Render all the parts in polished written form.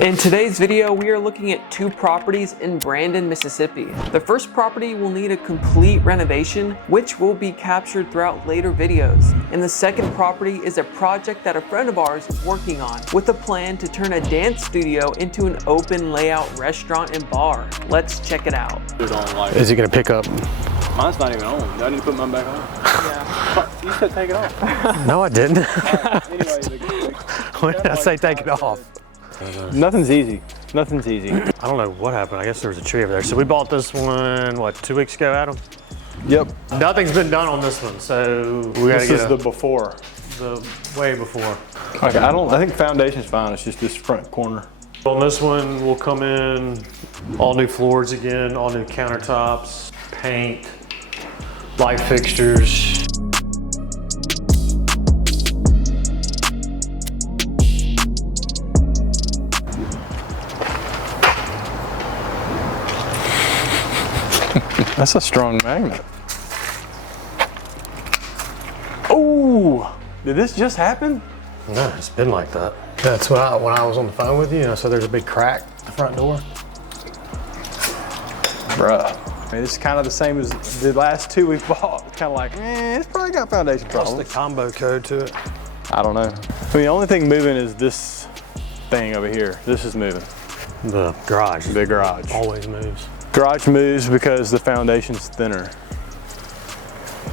In today's video, we are looking at two properties in Brandon, Mississippi. The first property will need a complete renovation, which will be captured throughout later videos. And the second property is a project that a friend of ours is working on with a plan to turn a dance studio into an open layout restaurant and bar. Let's check it out. Is it gonna pick up? Mine's not even on. Do I need to put mine back on? Yeah. You said take it off. No, I didn't. Anyway, When did I say take it off? nothing's easy. Nothing's easy. I don't know what happened. I guess there was a tree over there. So we bought this one, what, 2 weeks ago, Adam? Yep. Nothing's been done on this one, so we gotta This is the before. the way before. Okay, I think foundation's fine. It's just this front corner. On this one, we'll come in, all new floors again, all new countertops, paint, light fixtures. That's a strong magnet. Oh, did this just happen? No, it's been like that. That's when I was on the phone with you, so there's a big crack at the front door. Bruh. I mean, it's kind of the same as the last two we've bought. Kind of like, it's probably got foundation What's problems. the combo code to it? I don't know. I mean, the only thing moving is this thing over here. This is moving. The garage. The garage. Always moves. Garage moves because the foundation's thinner.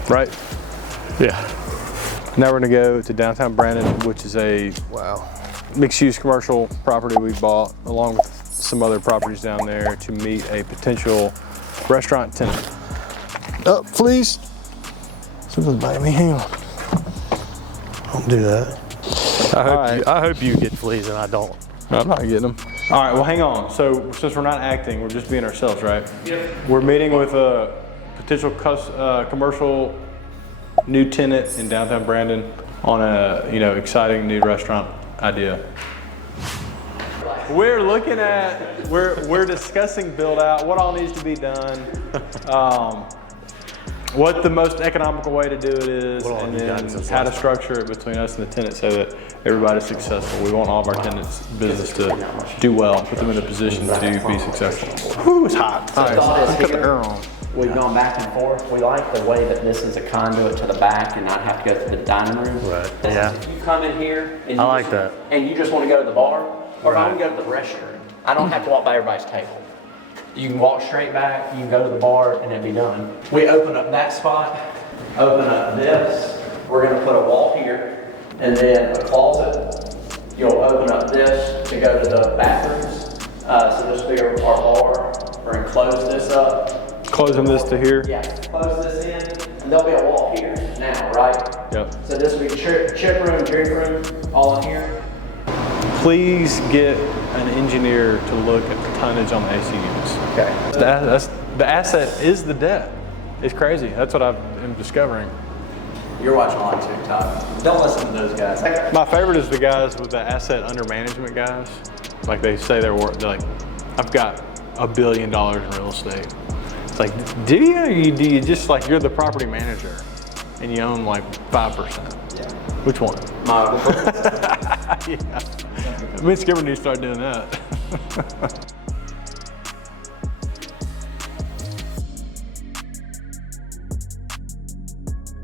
Right? Yeah. Now we're gonna go to downtown Brandon, which is a mixed-use commercial property we bought, along with some other properties down there, to meet a potential restaurant tenant. Up, please. Something's biting me. Hang on. Don't do that. I hope you get fleas and I don't. No, I'm not getting them. All right, well, hang on. So since we're not acting, we're just being ourselves, right? Yep. We're meeting with a potential commercial new tenant in downtown Brandon on a exciting new restaurant idea. We're looking at, we're discussing build out, what all needs to be done, what the most economical way to do it is, and then how to structure it between us and the tenant so that everybody's successful. We want all of our tenants' business to do well, put them in a position to be successful. Whew, it's hot. All right, let's cut the air on. We've gone back and forth. We like the way that this is a conduit to the back and not have to go through the dining room. Right. Yeah. If you come in here and I like that. And you just want to go to the bar, or if I want to go to the restroom, I don't have to walk by everybody's table. You can walk straight back, you can go to the bar, and it'll be done. We open up that spot, open up this. We're going to put a wall here, and then a closet. You'll open up this to go to the bathrooms. So this will be our bar. We're going to close this up. Closing this to here? Yeah, close this in, and there'll be a wall here now, right? Yep. So this will be chip room, drink room, all in here. Please get an engineer to look at the tonnage on the AC units. Okay. The asset is the debt. It's crazy. That's what I am discovering. You're watching on TikTok. Don't listen to those guys. My favorite is the guys with the asset under management guys. Like they say they're like, I've got $1 billion in real estate. It's like, do you? Or do you just like, you're the property manager and you own like 5%? Yeah. Which one? My Yeah. Mitch Skipper needs to start doing that.